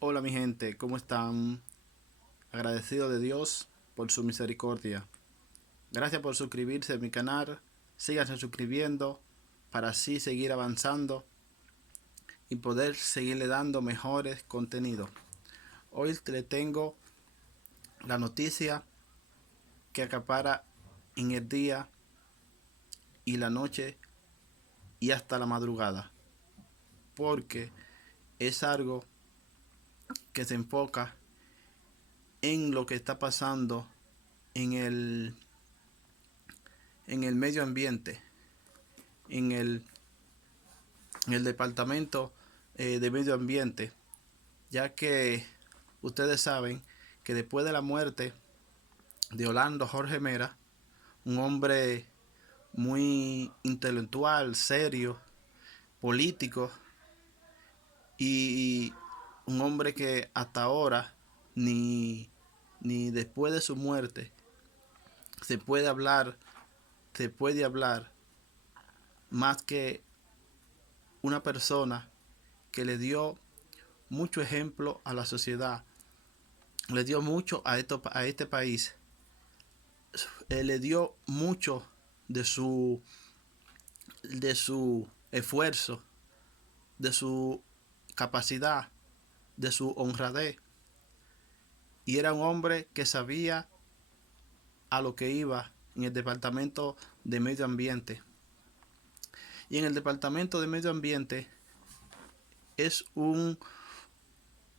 Hola mi gente, ¿cómo están? Agradecido de Dios por su misericordia. Gracias por suscribirse a mi canal. Síganse suscribiendo para así seguir avanzando y poder seguirle dando mejores contenidos. Hoy le tengo la noticia que acapara en el día y la noche y hasta la madrugada. Porque es algo que se enfoca en lo que está pasando en el medio ambiente, en el departamento de medio ambiente, ya que ustedes saben que después de la muerte de Orlando Jorge Mera, un hombre muy intelectual, serio, político y un hombre que hasta ahora ni después de su muerte se puede hablar se puede hablar más que una persona que le dio mucho ejemplo a la sociedad, le dio mucho a este país, le dio mucho de su esfuerzo, de su capacidad, de su honradez. Y era un hombre que sabía a lo que iba en el departamento de medio ambiente. Y en el departamento de medio ambiente es un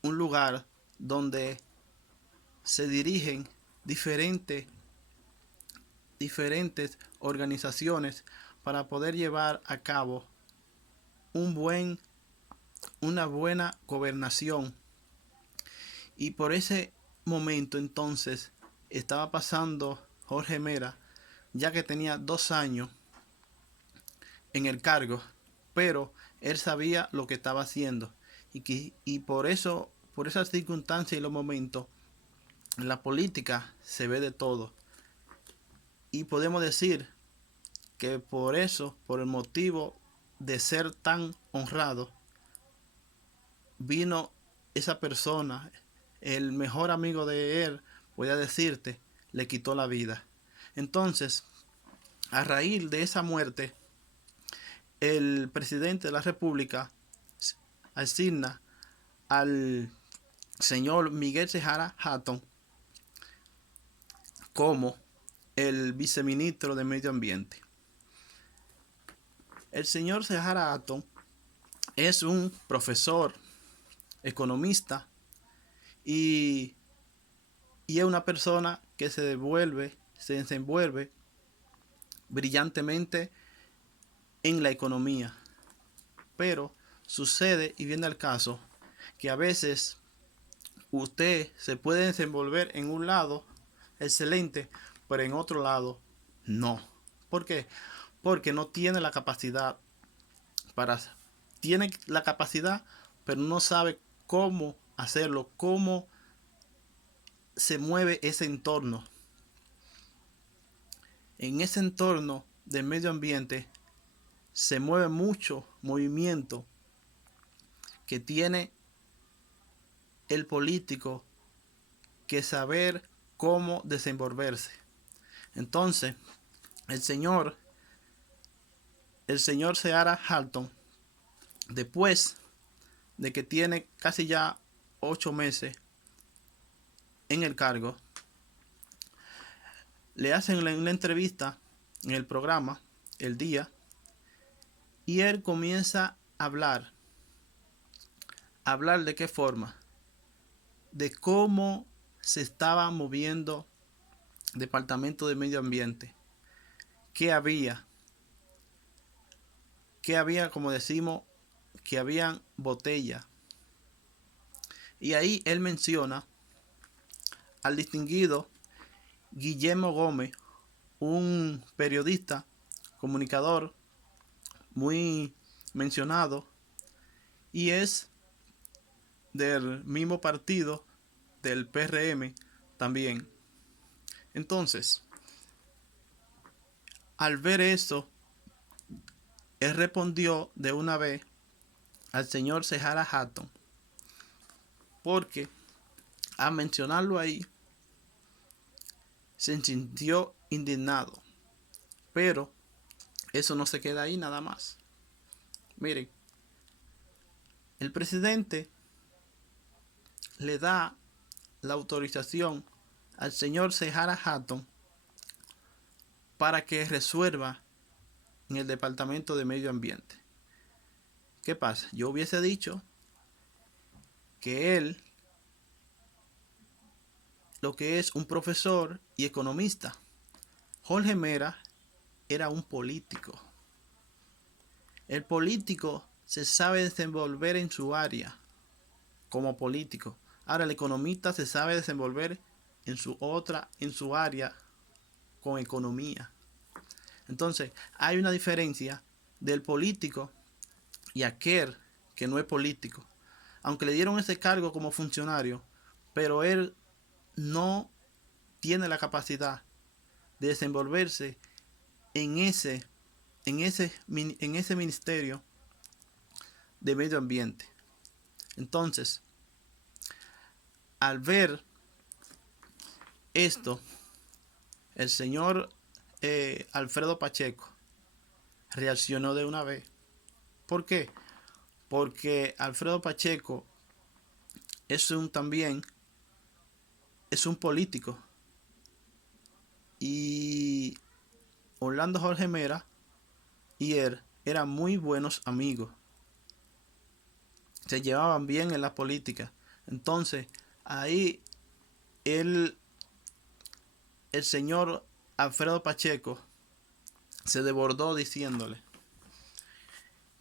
lugar donde se dirigen diferentes diferentes organizaciones para poder llevar a cabo un buen, una buena gobernación. Y por ese momento entonces estaba pasando Jorge Mera, ya que tenía 2 años en el cargo, pero él sabía lo que estaba haciendo. Y por eso, por esas circunstancias y los momentos, en la política se ve de todo. Y podemos decir que por eso, por el motivo de ser tan honrado, vino esa persona, el mejor amigo de él, voy a decirte, le quitó la vida. Entonces, a raíz de esa muerte, el presidente de la República asigna al señor Miguel Sejara Hatton como el viceministro de Medio Ambiente. El señor Sejara Hatton es un profesor, economista y, y es una persona que se desenvuelve brillantemente en la economía. Pero sucede y viene al caso que a veces usted se puede desenvolver en un lado excelente, pero en otro lado no. ¿Por qué? Porque no tiene la capacidad para tiene la capacidad, pero no sabe cómo hacerlo, cómo se mueve ese entorno. En ese entorno del medio ambiente se mueve mucho movimiento que tiene el político que saber cómo desenvolverse. Entonces, el señor, el señor Seara Halton, después de que tiene casi ya 8 meses en el cargo, le hacen una entrevista en el programa El Día y él comienza a hablar de qué forma, de cómo se estaba moviendo el Departamento de Medio Ambiente, qué había, como decimos, que habían botellas. Y ahí él menciona al distinguido Guillermo Gómez, un periodista, comunicador muy mencionado y es del mismo partido del PRM también. Entonces, al ver esto, él respondió de una vez al señor Sejara Hatton porque al mencionarlo ahí se sintió indignado. Pero eso no se queda ahí nada más. Miren, el presidente le da la autorización al señor Sejara Hatton para que resuelva en el Departamento de Medio Ambiente. ¿Qué pasa? Yo hubiese dicho que él, lo que es un profesor y economista, Jorge Mera era un político. El político se sabe desenvolver en su área como político. Ahora el economista se sabe desenvolver en su área con economía. Entonces, hay una diferencia del político y aquel que no es político. Aunque le dieron ese cargo como funcionario, pero él no tiene la capacidad de desenvolverse en ese ministerio de medio ambiente. Entonces, al ver esto, el señor Alfredo Pacheco reaccionó de una vez. ¿Por qué? Porque Alfredo Pacheco también es un político. Y Orlando Jorge Mera y él eran muy buenos amigos. Se llevaban bien en la política. Entonces, ahí el señor Alfredo Pacheco se desbordó diciéndole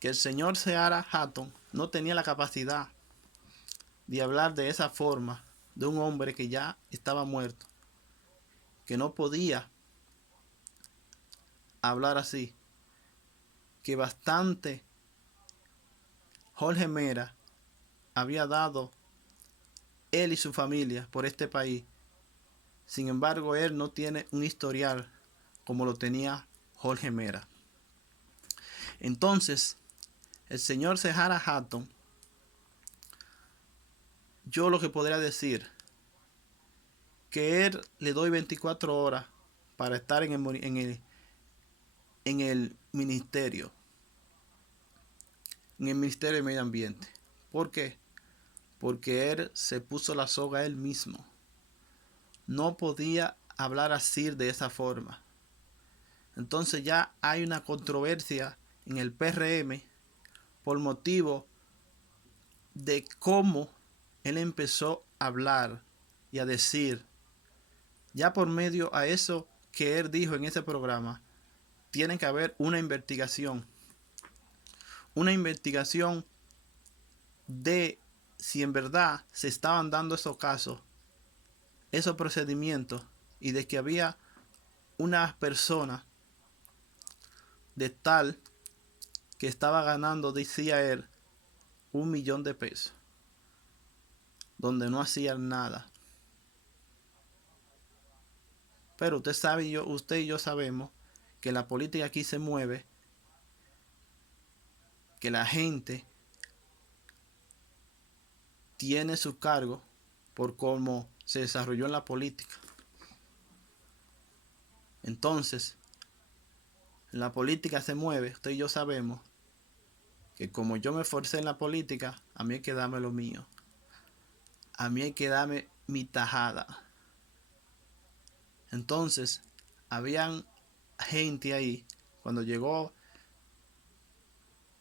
que el señor Sejara Hatton no tenía la capacidad de hablar de esa forma de un hombre que ya estaba muerto, que no podía hablar así, que bastante Jorge Mera había dado él y su familia por este país. Sin embargo, él no tiene un historial como lo tenía Jorge Mera. Entonces, el señor Sejara Hatton, yo lo que podría decir, que él le doy 24 horas para estar en el ministerio de Medio Ambiente. ¿Por qué? Porque él se puso la soga él mismo. No podía hablar así de esa forma. Entonces ya hay una controversia en el PRM por motivo de cómo él empezó a hablar y a decir, ya por medio a eso que él dijo en ese programa, tiene que haber una investigación de si en verdad se estaban dando esos casos, esos procedimientos, y de que había una persona de tal que estaba ganando, decía él, 1 millón de pesos, donde no hacían nada. Pero usted y yo sabemos que la política aquí se mueve, que la gente tiene su cargo por cómo se desarrolló en la política. Entonces, en la política se mueve, usted y yo sabemos que como yo me esforcé en la política, a mí hay que darme lo mío. A mí hay que darme mi tajada. Entonces, habían gente ahí, cuando llegó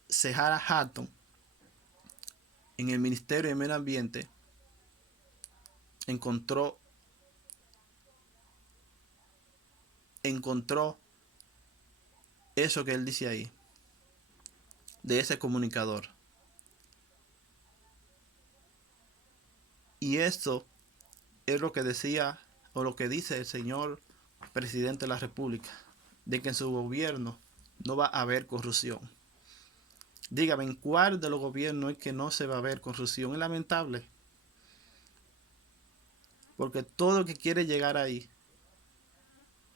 Sejara Hatton en el Ministerio de Medio Ambiente, encontró eso que él dice ahí, de ese comunicador. Y esto es lo que decía, o lo que dice el señor presidente de la República, de que en su gobierno no va a haber corrupción. Dígame, ¿en cuál de los gobiernos es que no se va a ver corrupción? Es lamentable. Porque todo el que quiere llegar ahí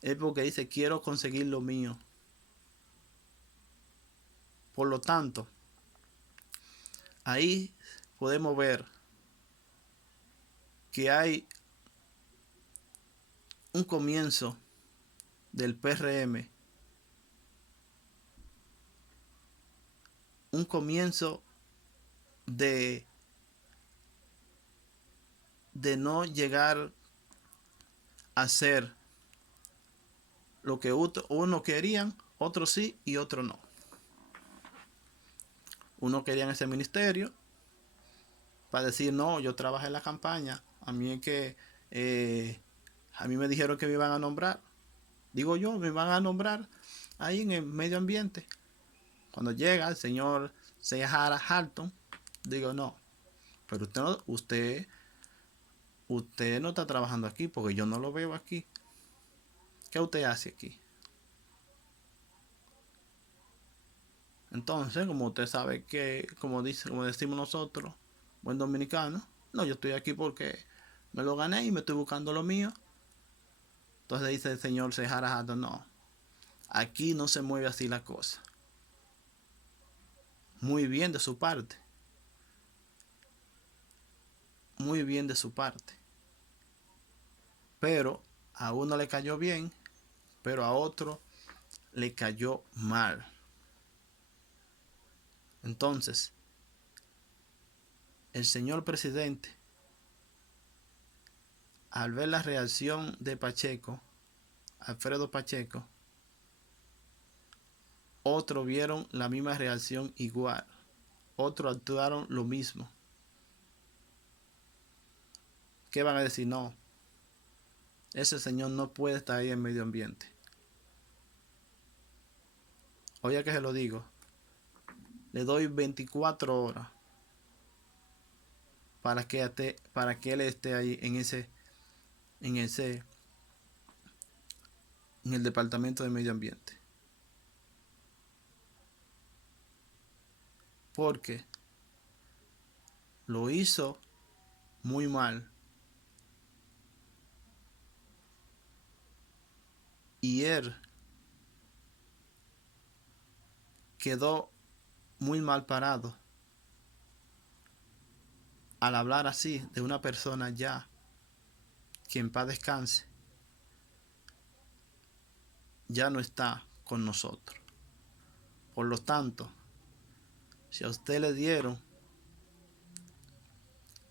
es porque dice, quiero conseguir lo mío. Por lo tanto, ahí podemos ver que hay un comienzo del PRM, un comienzo de, de no llegar a ser lo que uno querían, otros sí y otros no. Uno querían ese ministerio para decir, no, yo trabajé en la campaña, a mí es que a mí me dijeron que me iban a nombrar. Digo yo, me van a nombrar ahí en el medio ambiente. Cuando llega el señor Seyhara Halton, digo no, pero usted no está trabajando aquí porque yo no lo veo aquí. ¿Qué usted hace aquí? Entonces, como usted sabe que, como decimos nosotros, buen dominicano, no, yo estoy aquí porque me lo gané y me estoy buscando lo mío. Entonces dice el señor Seyhara Halton, no, aquí no se mueve así la cosa. Muy bien de su parte. Muy bien de su parte. Pero a uno le cayó bien, pero a otro le cayó mal. Entonces, el señor presidente, al ver la reacción de Pacheco, Alfredo Pacheco, otros vieron la misma reacción igual. Otros actuaron lo mismo. ¿Qué van a decir? No, ese señor no puede estar ahí en medio ambiente. Oye que se lo digo, le doy 24 horas para que él esté ahí en el departamento de medio ambiente. Porque lo hizo muy mal. Y él quedó muy mal parado al hablar así de una persona ya que en paz descanse ya no está con nosotros. Por lo tanto, si a usted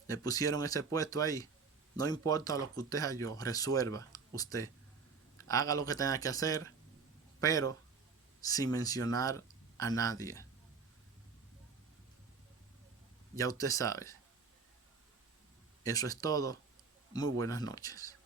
le pusieron ese puesto ahí, no importa lo que usted halló, resuelva usted, haga lo que tenga que hacer, pero sin mencionar a nadie. Ya usted sabe. Eso es todo. Muy buenas noches.